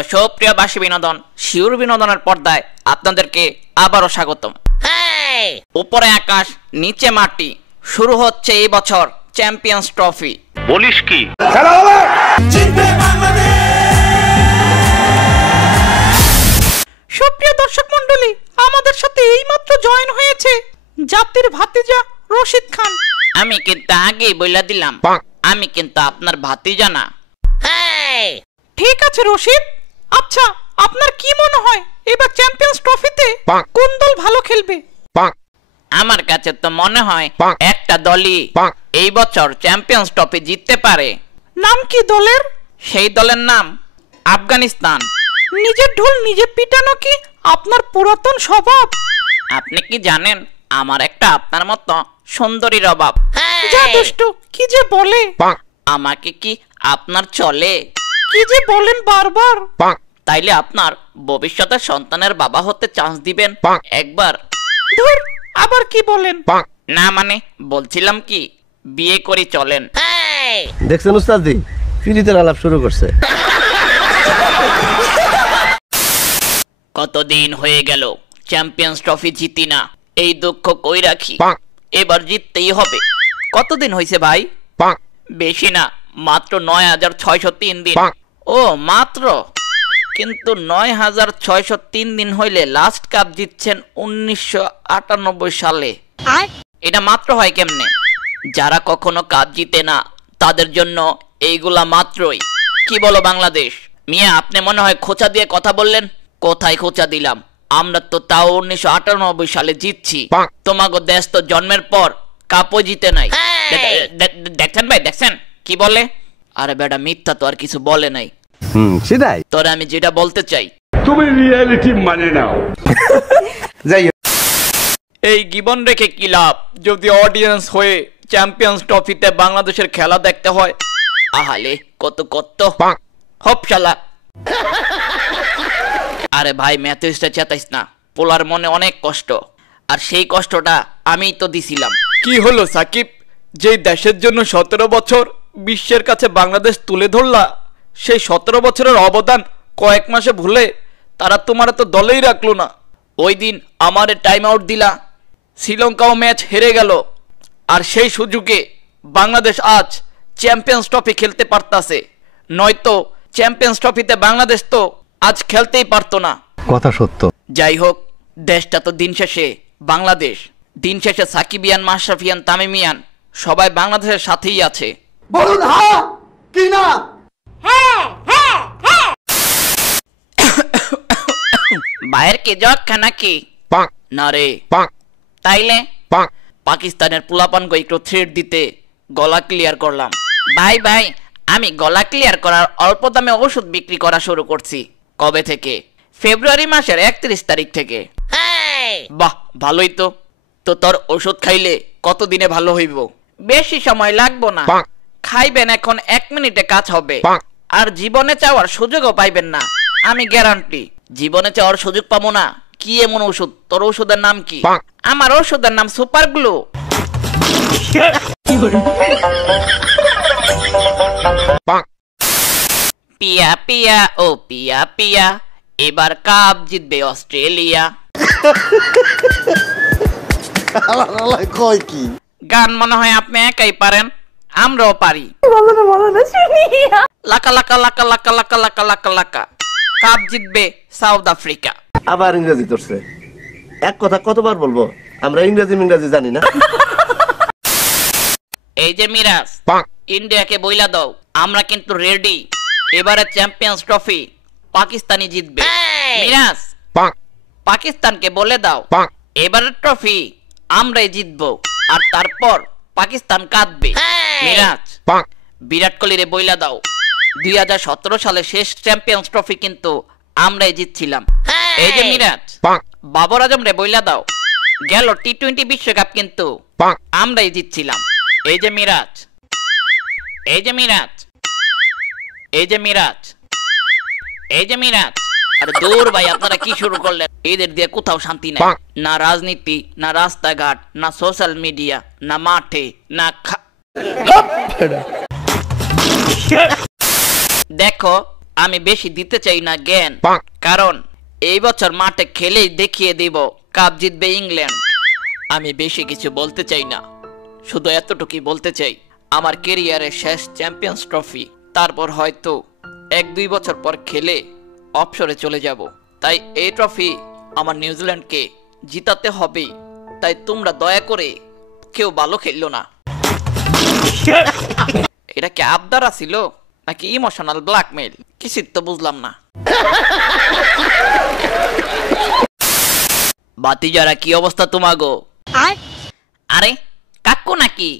তো সুপ্রিয় বাসী বিনোদন, শিউর বিনোদনের পর্দায় আপনাদেরকে আবারও স্বাগতম। উপরে আকাশ নিচে মাটি, শুরু হচ্ছে এই বছর চ্যাম্পিয়ন্স ট্রফি। বলিস কি? সুপ্রিয় দর্শক মন্ডলী, আমাদের সাথে এইমাত্র জয়েন হয়েছে জাতির ভাতিজা রশিদ খান। আমি কিন্তু আগেই বইলা দিলাম, আমি কিন্তু আপনার ভাতিজা না। ঠিক আছে রশিদ, আচ্ছা আপনার কি মনে হয় এবার চ্যাম্পিয়ন্স ট্রফিতে কোন দল ভালো খেলবে? আমার কাছে তো মনে হয় একটা দলই এই বছর চ্যাম্পিয়ন্স ট্রফি জিততে পারে। নাম কি দলের? সেই দলের নাম আফগানিস্তান। নিজের ঢোল নিজে পিটানো কি আপনার পুরাতন স্বভাব? আপনি কি জানেন আমার একটা আপনার মতো সুন্দরীর অভাব? যা দুষ্টু, কি যে বলে। আমাকে কি আপনার চলে? কি যে বলেন বারবার। তাইলে আপনার ভবিষ্যতের সন্তানের বাবা হতে চান্স দিবেন একবার? ধুর, আবার কি বলেন? না মানে বলছিলাম কি, বিয়ে করে চলেন। দেখছেন উস্তাদজি, ফিরিতে আলাপ শুরু করছে। কতদিন হয়ে গেল চ্যাম্পিয়ন্স ট্রফি জিতি না, এই দুঃখ কই রাখি, এবার জিততেই হবে। কতদিন হয়েছে ভাই? বেশি না, মাত্র ৯,৬০৩ দিন। ও মাত্র? কিন্তু ৯,৬০৩ দিন হইলে লাস্ট কাপ জিতছেন ১৯৯৮ সালে। এটা মাত্র হয় কেমনে? যারা কখনো কাপ জিতে না তাদের জন্য এইগুলা মাত্রই। কি বলো বাংলাদেশ? মিয়া আপনি মনে হয় খোঁচা দিয়ে কথা বললেন। কোথায় খোঁচা দিলাম? আমরা তো তাও ১৯৯৮ সালে জিতছি। তোমাগো দেশ তো জন্মের পর কাপও জিতে নাই। দেখছেন ভাই, দেখছেন কি বলে? আরে বেটা মিথ্যা তো আর কিছু বলে নাই। সেটাই তোরে আমি যেটা বলতে চাই, তুমি রিয়েলিটি মানে নাও। যাই হোক, এই জীবন রেখে কি লাভ যদি অডিয়েন্স হয়ে চ্যাম্পিয়ন্স ট্রফিতে বাংলাদেশের খেলা দেখতে হয়? আহালে কত কত হপশালা। আরে ভাই ম্যাথিসটা চেতাইস না, পোলার মনে অনেক কষ্ট, আর সেই কষ্টটা আমিই তো দিছিলাম। কি হলো সাকিব, যেই দেশের জন্য ১৭ বছর বিশ্বের কাছে বাংলাদেশ তুলে ধরলা, সেই ১৭ বছরের অবদান কয়েক মাসে ভুলে তারা তোমার তো দলেই রাখলো না। ওই দিন আমারে টাইম আউট দিলা, শ্রীলঙ্কাও ম্যাচ হেরে গেল, আর সেই সুযোগে বাংলাদেশ আজ চ্যাম্পিয়ন্স ট্রফি খেলতে পারতাছে। নয়তো চ্যাম্পিয়ন্স ট্রফিতে বাংলাদেশ তো আজ খেলতেই পারতো না। কথা সত্য। যাই হোক, দেশটা তো দিন শেষে বাংলাদেশ, দিন শেষে সাকিবিয়ান, মাশরাফিয়ান, তামিমিয়ান সবাই বাংলাদেশের সাথেই আছে। বলুন হ্যাঁ কি না? বাইরের কে যক্ষা নাকি? না রে। তাইলে পাকিস্তানের পোলাপানকে একটু থ্রেড দিতে গলা ক্লিয়ার করলাম। ভাই ভাই, আমি গলা ক্লিয়ার করার অল্প দামে ওষুধ বিক্রি করা শুরু করছি। কবে থেকে? ফেব্রুয়ারি মাসের ৩১ তারিখ থেকে। বাহ, ভালোই তো। তো তোর ওষুধ খাইলে কতদিনে ভালো হইব? বেশি সময় লাগবো না, খাইবেন এখন ১ মিনিটে কাজ হবে। আর জীবনে চাওয়ার সুযোগও পাইবেন না, আমি গ্যারান্টি। জীবনে চাওয়ার সুযোগ পাবো না? কি এমন ওষুধ? তোর ওষুধের নাম কি? আমার ওষুধের নাম সুপার গ্লু। পিয়া পিয়া ও পিয়া পিয়া, এবার কাপ জিতবে অস্ট্রেলিয়া। কয় কি গান মনে হয় আপনি একাই পারেন, আমরাও পারি। লাকা লাকা লাকা লাকা লাকা লাকা লাকা লাকা, কাপ জিতবে সাউথ আফ্রিকা। আবার ইংরেজি ধরছে। এক কথা কতবার বলবো, আমরা ইংরেজি জানি না। এই যে মিরাজ, ইন্ডিয়াকে বইলা দাও আমরা কিন্তু রেডি, এবারে চ্যাম্পিয়ন্স ট্রফি পাকিস্তানি জিতবে। মিরাজ, পাকিস্তানকে বলে দাও এবারের ট্রফি আমরাই জিতবো, আর তারপর পাকিস্তান কাঁদবে। মিরাজ, বিরাট কোহলিরে বইলা দাও ২০১৭ সালে শেষ চ্যাম্পিয়ন্স ট্রফি কিন্তু আমরাই জিতছিলাম। এই যে মিরাজ, বাবর আজম রে বইলা দাও গেল টি-20 বিশ্বকাপ কিন্তু আমরাই জিতছিলাম। এই যে মিরাজ, এই যে মিরাজ, এই যে মিরাজ, এই যে মিরাজ। আরে দূর ভাই, আপনারা কি শুরু করলেন? এদের দিয়ে কোথাও শান্তি নাই, না রাজনীতি, না রাস্তাঘাট, না সোশ্যাল মিডিয়া, না মাঠে, না দেখো আমি বেশি দিতে চাই না জ্ঞান, কারণ এই বছর মাঠে খেলেই দেখিয়ে দিব কাপ জিতবে ইংল্যান্ড। আমি বেশি কিছু বলতে চাই না, শুধু এতটুকুই বলতে চাই আমার কেরিয়ারের শেষ চ্যাম্পিয়ন্স ট্রফি। তারপর হয়তো 1-2 বছর পর খেলে অবসরে চলে যাব। তাই এই ট্রফি আমার নিউজিল্যান্ডকে জিতাতে হবে। তাই তোমরা দয়া করে কেউ ভালো খেললো না। এটা কি আবদার ছিল নাকি ইমোশনাল ব্ল্যাকমেইল, কিছুই তো বুঝলাম না। বাতিজারা কি অবস্থা তোমাগো? আরে কাকু নাকি?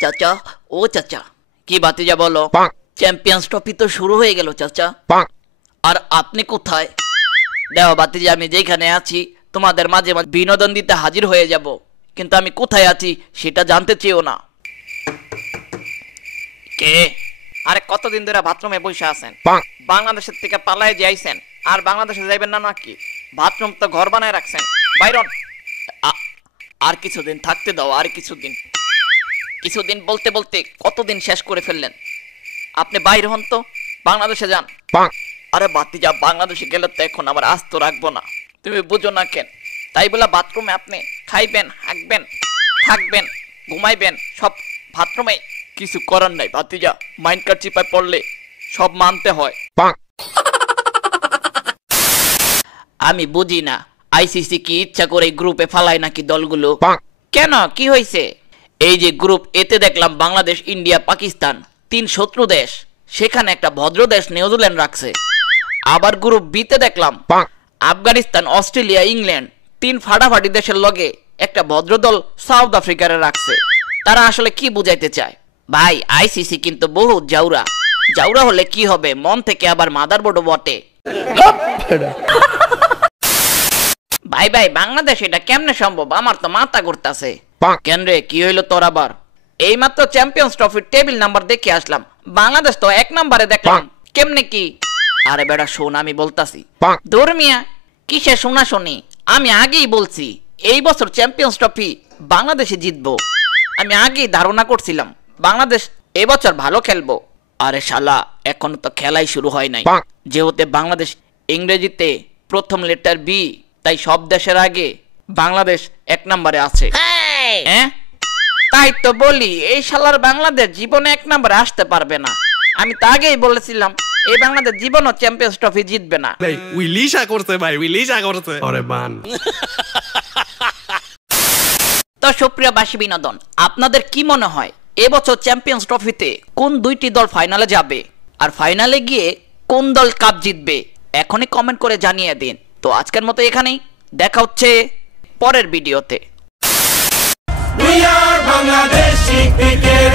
চাচা, ও চাচা। কি বাতিজা বলো? চ্যাম্পিয়ন্স ট্রফি তো শুরু হয়ে গেল চাচা, আর আপনি কোথায়? দেও বাতিজা, আমি যেখানে আছি তোমাদের মাঝে মাঝে বিনোদন দিতে হাজির হয়ে যাব, কিন্তু আমি কোথায় আছি সেটা জানতে চেয়েও না। কে? আরে কতদিন ধরে বাথরুমে বসে আছেন? বাংলাদেশের থেকে পালায় যাইছেন আর বাংলাদেশে যাইবেন না নাকি? বাথরুম তো ঘর বানায় রাখছেন, বাইরন। আর কিছুদিন থাকতে দাও, আর কিছুদিন বলতে বলতে কতদিন শেষ করে ফেললেন। আপনি বাইরে হন তো, বাংলাদেশে যান। আরে বাতিজা, বাংলাদেশে গেলে তো এখন আবার আস্ত রাখবো না, তুমি বুঝো না কেন? তাই বলে বাথরুমে আপনি খাইবেন, হাঁকবেন, থাকবেন, ঘুমাইবেন সব বাথরুমে? কিছু করার নাই ভাতিজা, মাইন্ড কার্ড চিপায় পড়লে সব মানতে হয়। আমি বুঝি না আইসিসি কি ইচ্ছা করে গ্রুপে ফালায় নাকি দলগুলো? কেন, কি হয়েছে? এই যে গ্রুপ এতে দেখলাম বাংলাদেশ, ইন্ডিয়া, পাকিস্তান 3 শত্রু দেশ, সেখানে একটা ভদ্র দেশ নিউজিল্যান্ড রাখছে। আবার গ্রুপ বিতে দেখলাম আফগানিস্তান, অস্ট্রেলিয়া, ইংল্যান্ড 3 ফাটাফাটি দেশের লগে একটা ভদ্র দল সাউথ আফ্রিকারে রাখছে। তারা আসলে কি বুঝাইতে চায়? ভাই আইসিসি কিন্তু বহু জাউরা। জাউরা হলে কি হবে, মন থেকে আবার মাদারবোর্ডও বটে। ভাই ভাই, বাংলাদেশ এটা কেমনে সম্ভব? আমার তো মাথা ঘুরতাছে। কেন রে, কি হইলো তোর আবার? এইমাত্র চ্যাম্পিয়ন্স ট্রফির টেবিল নাম্বার দেখে আসলাম, বাংলাদেশ তো 1 নম্বরে দেখলাম। কেমনে কি? আরে বেটা শোন, আমি বলতাছি। ধর্মিয়া কিসে শোনা শুনি? আমি আগেই বলছি এই বছর চ্যাম্পিয়ন্স ট্রফি বাংলাদেশে জিতবো। আমি আগেই ধারণা করছিলাম বাংলাদেশ এবছর ভালো খেলবো। আরে শালা, এখনো তো খেলাই শুরু হয় নাই। যেহেতু বাংলাদেশ ইংরেজিতে প্রথম লেটার বি, তাই সব দেশের আগে বাংলাদেশ 1 নম্বরে আছে। হ্যাঁ, তাই তো বলি এই শালার বাংলাদেশ জীবনে 1 নম্বরে আসতে পারবে না। আমি তো আগেই বলেছিলাম এই বাংলাদেশ জীবনও চ্যাম্পিয়ন্স ট্রফি জিতবে না। উইলিশা করতে ভাই, উইলিশা করতে। আরে বান। তো সুপ্রিয় বাসী বিনোদন, আপনাদের কি মনে হয় এবছর চ্যাম্পিয়ন্স ট্রফিতে কোন 2টি দল ফাইনালে যাবে, আর ফাইনালে গিয়ে কোন দল কাপ জিতবে? এখনই কমেন্ট করে জানিয়ে দিন। তো আজকের মতো এখানেই, দেখা হচ্ছে পরের ভিডিওতে। We are Bangladeshi cricket